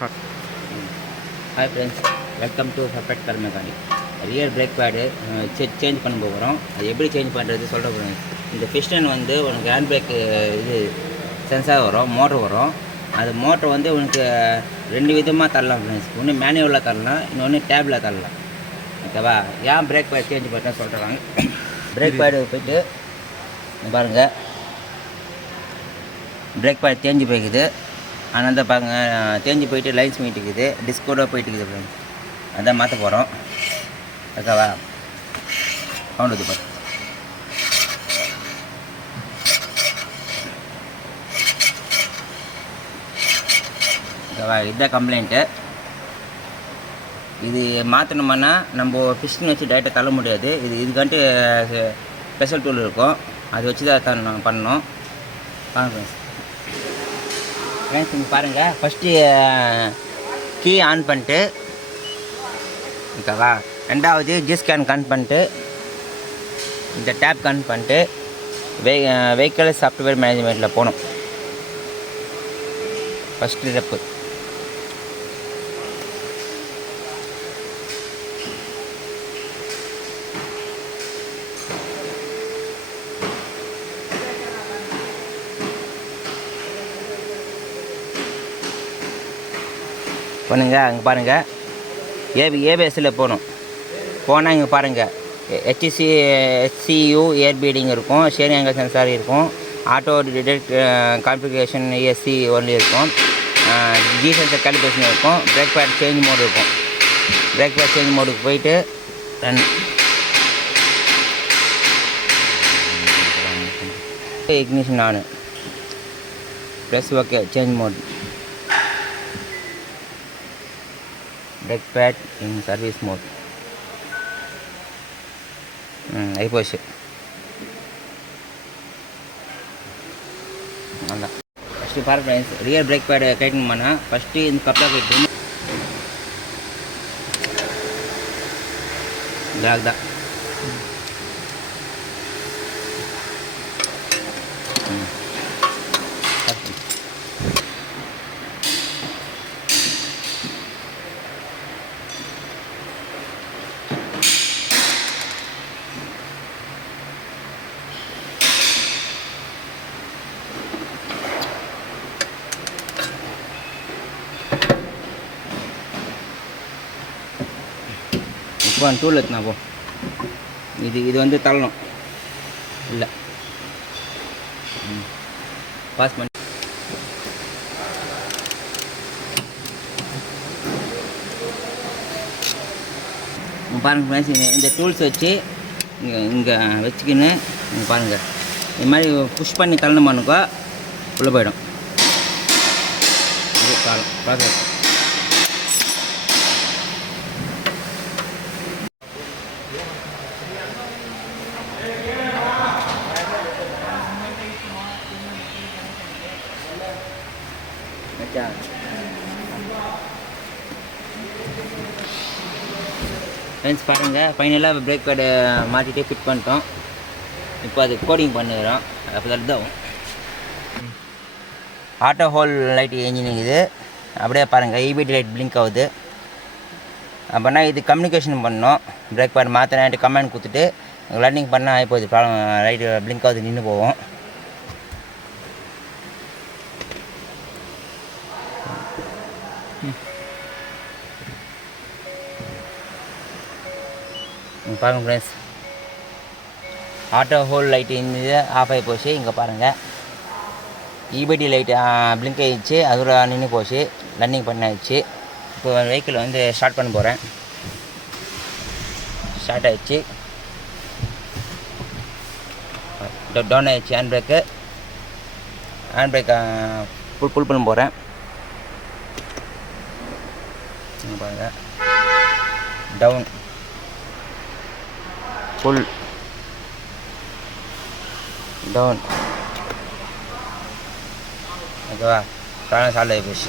Start. Hi friends, welcome to perfect car mechanic. Rear brake pad change பண்ண போகிறோம். அது எப்படி சேஞ்ச் பண்ணுறது சொல்ல போகிறேன். இந்த பிஸ்டன் வந்து உனக்கு ஹேண்ட் பிரேக்கு இது சென்சார் வரும், மோட்ரு வரும். அது மோட்ரு வந்து உனக்கு ரெண்டு விதமாக தரலாம் ஃப்ரெண்ட்ஸ். ஒன்று மேனுவலில் தரலாம், இன்னொன்று டேபில் தரலாம். ஓகேவா? ஏன் பிரேக் பேட் சேஞ்ச் பண்ண சொல்கிறாங்க. பிரேக் பேடு போய்ட்டு பாருங்கள், பிரேக் பேட் சேஞ்சு போய்க்குது. ஆனால் தான் பாருங்க, தேஞ்சு போயிட்டு லைன்ஸ் மீட்டுக்குது, டிஸ்கோட போயிட்டுக்குது ஃப்ரெண்ட்ஸ். அதான் மாற்ற போகிறோம். ஓகேவா? சவுண்ட் இது பாரு. ஓகேவா? இதுதான் கம்ப்ளைண்ட்டு. இது மாற்றணுமான்னா நம்ம பிஸ்டன் வச்சு டைரெக்டாக தள்ள முடியாது. இதுக்காண்ட்டு ஸ்பெஷல் டூல் இருக்கும், அது வச்சு தான் பண்ணணும். வாங்க ஃப்ரெண்ட்ஸ். ஃப்ரெண்ட்ஸ் இங்கே பாருங்கள், ஃபஸ்ட்டு கீ ஆன் பண்ணிட்டு, ஓகேவா? ரெண்டாவது ஜி ஸ்கேன் கன் பண்ணிட்டு, இந்த டேப் கன் பண்ணிட்டு வெஹிக்கிள் சாஃப்ட்வேர் மேனேஜ்மெண்ட்டில் போகணும். First step. பண்ணுங்க. அங்கே பாருங்கள், ஏபிஎஸ்சில் போகணும். போனால் இங்கே பாருங்கள், HCU ஏர் பீடிங் இருக்கும், ஷேரிங் ஆங்கிள் சென்சார் இருக்கும், auto detect configuration ESC only இருக்கும், ஜி சென்சர் காலிபிரேஷன் இருக்கும், பிரேக் பேட் சேஞ்ச் மோடு இருக்கும். பிரேக் பேட் சேஞ்ச் மோடுக்கு போயிட்டு ignition on plus okay change mode. Brake pad in service mode అయిపోయి அதான். First பாரு ஃப்ரெண்ட்ஸ், ரியர் பிரேக் பேடு கைட்டணுமானா first இந்த கப்பில் போய்ட்டு பேக் தான். இப்போ டூல் எடுத்துனா போ. இது வந்து தள்ளணும் இல்லை, பாஸ் பண்ணி பாருங்கள் ஃப்ரெண்ட்ஸ். இந்த டூல்ஸ் வச்சு இங்கே வச்சுக்கின்னு இங்கே பாருங்கள், இது மாதிரி புஷ் பண்ணி தள்ளணுமானுக்கோ உள்ளே போயிடும். இது காலம் ப்ராசஸ். ஃப்ரெண்ட்ஸ் பாருங்கள், ஃபைனலாக பிரேக் பேடு மாற்றிட்டு ஃபிட் பண்ணிட்டோம். இப்போ அது கோடிங் பண்ணுறோம். அப்போ தான் இதாகும். ஆட்டோ ஹோல் லைட் இன்ஜினிங் இது. அப்படியே பாருங்கள், EBD லைட் பிளிங்க் ஆகுது. அப்படின்னா இது கம்யூனிகேஷன் பண்ணோம். பிரேக் பேட் மாற்றினாட்டு கமெண்ட் கொடுத்துட்டு ரன்னிங் பண்ணால் ஆகிப்போகுது. ப்ராப்ளம் லைட் பிளிங்க் ஆகுது, நின்று போவோம். பாருங்கள் ஃப்ரெண்ட்ஸ், ஆட்டோ ஹோல் லைட்டு இந்த ஆஃப் ஆகி போச்சு. இங்கே பாருங்கள், EBD லைட்டு பிளிங்க் ஆகிடுச்சு, அதோட நின்று போச்சு, ரன்னிங் பண்ணாயிடுச்சு. இப்போ வெஹிக்கிள் வந்து ஸ்டார்ட் பண்ண போகிறேன். ஸ்டார்ட் ஆகிடுச்சு, டவுன் ஆகிடுச்சு. ஹேண்ட் பிரேக்கை புல் பண்ண போகிறேன். இங்கே பாருங்கள், டவுன் புல் டவுன். ஓகேவா? ப்ராப்ளம் சால்வ் ஆகி போச்சு.